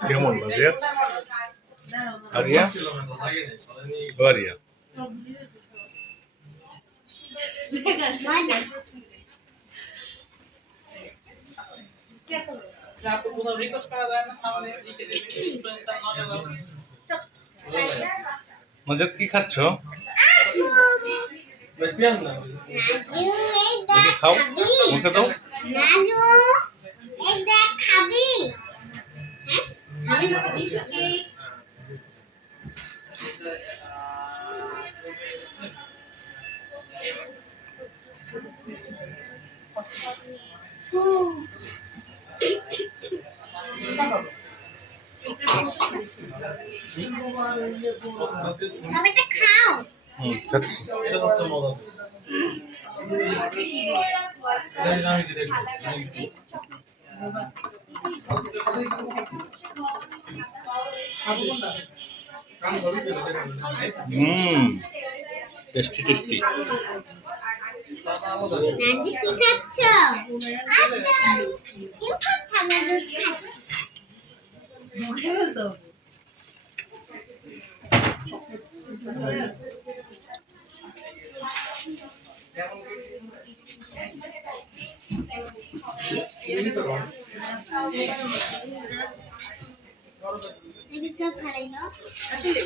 কেমন নাজিয়া? আরিয়া? ও আরিয়া। মজাদ কি খাচ্ছ? দেখি খাও, মুখে দাও। খাচ্ছি। Tasty tasty. নাজু কি খাচ্ছ? কেউ খাচ্ছে, আমরা জুস খাচ্ছি। মুখে বলতো এটা তো খারাইলো আসলে